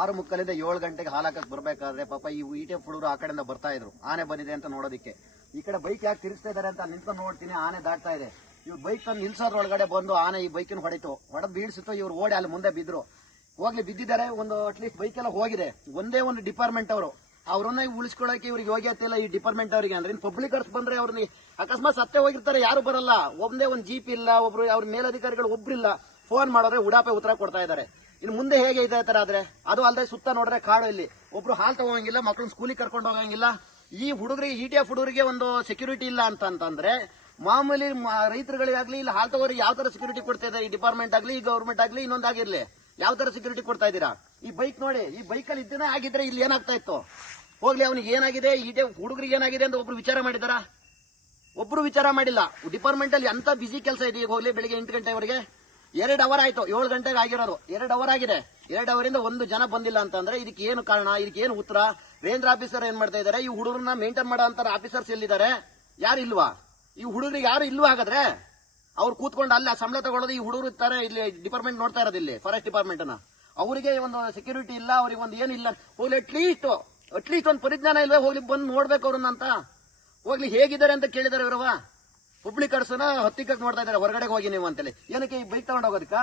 6:30 7 ಗಂಟೆಗೆ ಹಾಲಾಕಕ್ ಬರ್ಬೇಕಾದ್ರೆ ಪಾಪ ಈ ETF ಹುಡುಗರು ಆ ಕಡೆಯಿಂದ ಬರ್ತಾ ಇದ್ರು ಆನೆ ಬಂದಿದೆ ಅಂತ ನೋಡೋದಿಕ್ಕೆ. ಈ ಕಡೆ ಬೈಕ್ ಯಾಕೆ ತಿರ್ಸ್ತಾ ಇದಾರೆ ಅಂತ ನಿಂತ್ಕೊಂಡು ನೋಡ್ತೀನಿ, ಆನೆ ದಾಟ್ತಾ ಇದೆ. ಇವ್ರು ಬೈಕ್ ತಂದು ನಿಲ್ಸೋದ್ರೊಳಗಡೆ ಬಂದು ಆನೆ ಈ ಬೈಕಿನ ಹೊಡೆದು ಬೀಳ್ಸಿತ್ತು. ಇವ್ರು ಓಡಿ ಅಲ್ಲಿ ಮುಂದೆ ಬಿದ್ರು. ಹೋಗ್ಲಿ ಬಿದ್ದಿದ್ದಾರೆ, ಒಂದು ಅಟ್ಲೀಸ್ಟ್ ಬೈಕ್ ಎಲ್ಲ ಹೋಗಿದೆ. ಒಂದೇ ಒಂದು ಡಿಪಾರ್ಟ್ಮೆಂಟ್ ಅವ್ರನ್ನ ಉಳಿಸ್ಕೊಳ್ಳೋಕೆ ಇವ್ರಿಗೆ ಯೋಗ್ಯತೆ ಇಲ್ಲ ಈ ಡಿಪಾರ್ಟ್ಮೆಂಟ್ ಅವರಿಗೆ. ಅಂದ್ರೆ ಇನ್ ಪಬ್ಲಿಕರ್ಸ್ ಬಂದ್ರೆ ಅವ್ರನ್ನ ಅಕಸ್ಮಾತ್ ಸತ್ತೇ ಹೋಗಿರ್ತಾರೆ, ಯಾರು ಬರಲ್ಲ. ಒಂದೇ ಒಂದು ಜೀಪ್ ಇಲ್ಲ, ಒಬ್ರು ಅವ್ರ ಮೇಲಧಿಕಾರಿಗಳು ಒಬ್ರಿಲ್ಲ. ಫೋನ್ ಮಾಡಿದ್ರೆ ಉಡಾಪೆ ಉತ್ತರ ಕೊಡ್ತಾ ಇದ್ದಾರೆ. ಇನ್ನು ಮುಂದೆ ಹೇಗೆ ಇದೆ ತರ ಆದ್ರೆ? ಅದು ಅಲ್ಲದೆ ಸುತ್ತ ನೋಡ್ರೆ ಕಾಡು, ಇಲ್ಲಿ ಒಬ್ರು ಹಾಲ್ ತಗೋಂಗಿಲ್ಲ, ಮಕ್ಕಳನ್ನ ಸ್ಕೂಲಿಗೆ ಕರ್ಕೊಂಡು ಹೋಗಂಗಿಲ್ಲ. ಈ ಹುಡುಗರಿಗೆ ETF ಹುಡುಗರಿಗೆ ಒಂದು ಸೆಕ್ಯೂರಿಟಿ ಇಲ್ಲ ಅಂತಂದ್ರೆ ಮಾಮೂಲಿ ರೈತರುಗಳಿಗಾಗ್ಲಿ ಇಲ್ಲಿ ಹಾಲ್ ತಗೋರಿ ಯಾವ ತರ ಸೆಕ್ಯೂರಿಟಿ ಕೊಡ್ತಾ ಇದ್ದಾರೆ? ಈ ಡಿಪಾರ್ಟ್ಮೆಂಟ್ ಆಗ್ಲಿ, ಈ ಗವರ್ಮೆಂಟ್ ಆಗ್ಲಿ, ಇನ್ನೊಂದಾಗಿರ್ಲಿ ಯಾವ ತರ ಸೆಕ್ಯೂರಿಟಿ ಕೊಡ್ತಾ ಇದ್ದೀರಾ? ಈ ಬೈಕ್ ನೋಡಿ, ಈ ಬೈಕಲ್ಲಿ ಇದ್ದೇನೆ ಆಗಿದ್ರೆ ಇಲ್ಲಿ ಏನಾಗ್ತಾ ಇತ್ತು? ಹೋಗ್ಲಿ, ಅವನಿಗೆ ಏನಾಗಿದೆ, ಹುಡುಗರಿಗೆ ಏನಾಗಿದೆ ಅಂತ ಒಬ್ರು ವಿಚಾರ ಮಾಡಿದಾರ? ಒಬ್ರು ವಿಚಾರ ಮಾಡಿಲ್ಲ. ಡಿಪಾರ್ಟ್ಮೆಂಟ್ ಅಲ್ಲಿ ಅಂತ ಬಿಸಿ ಕೆಲಸ ಇದೆ. ಈಗ ಹೋಗ್ಲಿ, ಬೆಳಿಗ್ಗೆ 8 ಗಂಟೆವರೆಗೆ 2 ಅವರ್ ಆಯ್ತು, 7 ಗಂಟೆಗೆ ಆಗಿರೋದು 2 ಅವರ್ ಆಗಿದೆ. 2 ಅವರಿಂದ ಒಂದು ಜನ ಬಂದಿಲ್ಲ ಅಂತಂದ್ರೆ ಇದಕ್ಕೆ ಏನು ಕಾರಣ? ಇದಕ್ಕೆ ಏನು ಉತ್ತರ? ರೇಂಜ್ ಆಫೀಸರ್ ಏನ್ ಮಾಡ್ತಾ ಇದಾರೆ? ಈ ಹುಡುಗರನ್ನ ಮೇಂಟೈನ್ ಮಾಡೋ ಅಂತ ಆಫೀಸರ್ಸ್ ಎಲ್ಲಿದ್ದಾರೆ? ಯಾರು ಇಲ್ವಾ? ಈ ಹುಡುಗರಿಗೆ ಯಾರು ಇಲ್ವಾ? ಹಾಗಾದ್ರೆ ಅವ್ರು ಕೂತ್ಕೊಂಡು ಅಲ್ಲ ಸಂಬಳ ತಗೊಳ್ಳೋದು. ಈ ಹುಡುಗರು ಇರ್ತಾರೆ ಇಲ್ಲಿ ಡಿಪಾರ್ಟ್ಮೆಂಟ್ ನೋಡ್ತಾ ಇರೋದು, ಇಲ್ಲಿ ಫಾರೆಸ್ಟ್ ಡಿಪಾರ್ಟ್ಮೆಂಟ್ ಅನ್ನ. ಅವರಿಗೆ ಒಂದು ಸೆಕ್ಯೂರಿಟಿ ಇಲ್ಲ, ಅವ್ರಿಗೆ ಒಂದು ಏನಿಲ್ಲ. ಹೋಗ್ಲಿ, ಅಟ್ಲೀಸ್ಟ್ ಒಂದು ಪರಿಜ್ಞಾನ ಇಲ್ವೇ? ಹೋಗ್ಲಿ ಬಂದು ನೋಡ್ಬೇಕು ಅವ್ರನ್ನ ಅಂತ. ಹೋಗ್ಲಿ, ಹೇಗಿದ್ದಾರೆ ಅಂತ ಕೇಳಿದಾರೆ ಇವರವ? ಪಬ್ಲಿಕರ್ಸ್ನ ಹತ್ತಿಕ್ಕಕ್ಕೆ ನೋಡ್ತಾ ಇದಾರೆ, ಹೊರಗಡೆ ಹೋಗಿ ನೀವು ಅಂತೇಳಿ. ಏನಕ್ಕೆ ಈ ಬೈಕ್ ತಗೊಂಡು ಹೋಗೋದಕ್ಕ?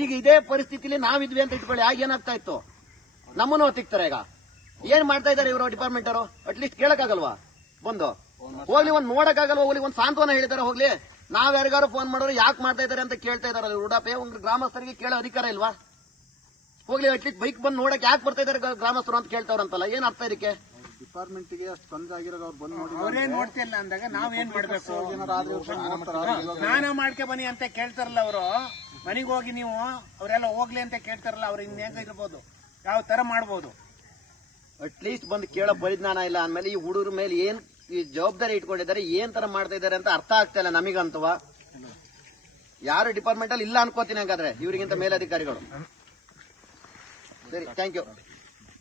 ಈಗ ಇದೇ ಪರಿಸ್ಥಿತಿಲಿ ನಾವಿದ್ವಿ ಅಂತ ಇಟ್ಕೊಳ್ಳಿ, ಆಗ ಏನಾಗ್ತಾ ಇತ್ತು? ನಮ್ಮನ್ನು ಹತ್ತಿಕ್ತಾರೆ. ಈಗ ಏನ್ ಮಾಡ್ತಾ ಇದಾರೆ ಇವರು ಡಿಪಾರ್ಟ್ಮೆಂಟ್ ಅವರು? ಅಟ್ಲೀಸ್ಟ್ ಕೇಳಕ್ಕಾಗಲ್ವಾ? ಬಂದು ಹೋಗ್ಲಿ, ಒಂದ್ ನೋಡಕ್ಕಾಗಲ್ವಾ? ಹೋಗ್ಲಿ, ಒಂದ್ ಸಾಂತ್ವನ ಹೇಳಿದಾರೆ. ಹೋಗ್ಲಿ, ನಾವ್ ಯಾರಿಗಾರು ಫೋನ್ ಮಾಡೋರು ಯಾಕೆ ಮಾಡ್ತಾ ಇದಾರೆ ಅಂತ ಕೇಳ್ತಾ ಇದಾರೆ. ಉಡಾಪೆ ಒಂದು ಗ್ರಾಮಸ್ಥರಿಗೆ ಕೇಳೋ ಅಧಿಕಾರ ಇಲ್ವಾ? ಹೋಗ್ಲಿ, ಅಟ್ಲೀಸ್ಟ್ ಬೈಕ್ ಬಂದು ನೋಡಕ್ ಯಾಕೆ ಬರ್ತಾ ಇದಾರೆ ಗ್ರಾಮಸ್ಥರು ಅಂತ ಕೇಳ್ತಾವ್ರಂತಲ್ಲ. ಏನ್ ಅರ್ಥ ಇದಕ್ಕೆ? ಡಿಪಾರ್ಟ್ಮೆಂಟ್ ಗೆ ಅಷ್ಟು ತೊಂದರೆ ಆಗಿರೋದು ಅವ್ರು ಬಂದು ನೋಡಿ ಅವರೇ ನೋಡ್ತಿಲ್ಲ ಅಂದಾಗ ನಾವೇನ್ ಮಾಡ್ಬೇಕು? ಸ್ನಾನ ಮಾಡ್ಕೆ ಬನ್ನಿ ಅಂತ ಕೇಳ್ತಾರಲ್ಲ ಅವರು. ಮನೆಗೆ ಹೋಗಿ ನೀವು ಅವರೆಲ್ಲ ಹೋಗ್ಲಿ ಅಂತ ಕೇಳ್ತಾರಲ್ಲ, ಅವ್ರು ಇನ್ ಹೆಂಗ ಇರ್ಬೋದು? ಯಾವ ತರ ಮಾಡ್ಬೋದು? ಅಟ್ಲೀಸ್ಟ್ ಬಂದು ಕೇಳೋ ಪರಿಜ್ಞಾನ ಇಲ್ಲ. ಅಂದ್ಮೇಲೆ ಈ ಹುಡುಗರ ಮೇಲೆ ಏನ್ ಈ ಜವಾಬ್ದಾರಿ ಇಟ್ಕೊಂಡಿದ್ದಾರೆ, ಏನ್ ತರ ಮಾಡ್ತಾ ಇದಾರೆ ಅಂತ ಅರ್ಥ ಆಗ್ತಾ ಇಲ್ಲ ನಮಗಂತವ. ಯಾರು ಡಿಪಾರ್ಟ್ಮೆಂಟ್ ಅಲ್ಲಿ ಇಲ್ಲ ಅನ್ಕೋತೀನಿ. ಹಂಗಾದ್ರೆ ಇವರಿಗಿಂತ ಮೇಲಧಿಕಾರಿಗಳು. ಸರಿ, ಥ್ಯಾಂಕ್ ಯು.